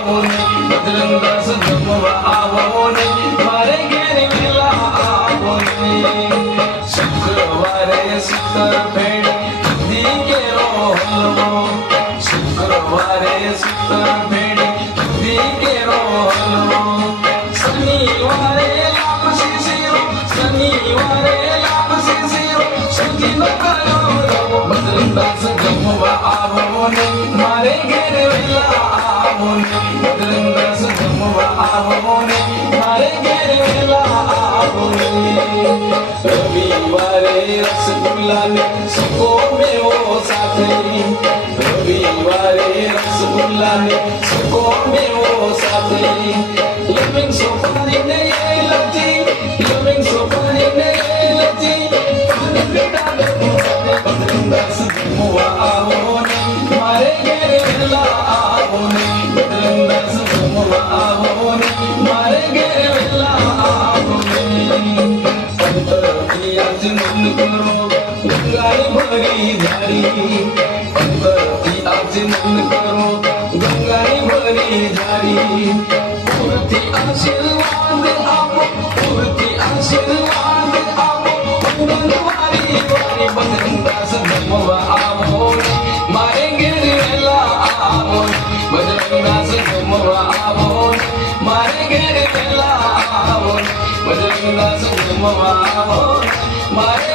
આવો ને બજરંગ દાસ જમવા આવો ને મારે ઘેર વેલા આવો ને શુક્રવારે સૂતર ભેડ દી કેરો હલવો શુક્રવારે સૂતર ભેડ દી કેરો હલવો શનિવારે લાપસી શીરો શનિવારે લાપસી શીરો સજી નો કયો બજરંગ દાસ જમવા આવો ને મારે ઘેર વેલા આવો ને બજરંગ દાસ જમવા આવો ને મારે ઘેર વેલા આવો ને રવિવારે રસગુલ્લા ને સકો મેવો સાથે રવિવારે રસગુલ્લા ને સકો મેવો સાથે લવિંગ સોપારી ને લતી લવિંગ સોપારી ને લતી પાણી પીડા ને બજરંગ દાસ જમવા આવો ને મારે ઘેર વેલા આવો ને બજરંગ દાસ જમવા આવો ને મારે ઘેર વેલા આવો ને અંતરથી આજ નંદ કરો ગંગાની ભરી ધારી અંતરથી આજ નંદ કરો ગંગાની ભરી ધારી પૂરથી આશીર્વાદ આપો પૂરથી આશીર્વાદ આપો વારી વારી બજરંગ દાસ જમવા આવો ને મારે ઘેર વેલા આવો ને બજરંગ દાસ જમવા આવો ને મારે ઘેર વેલા આવો ને બજરંગ દાસ જમવા આવો ને મારે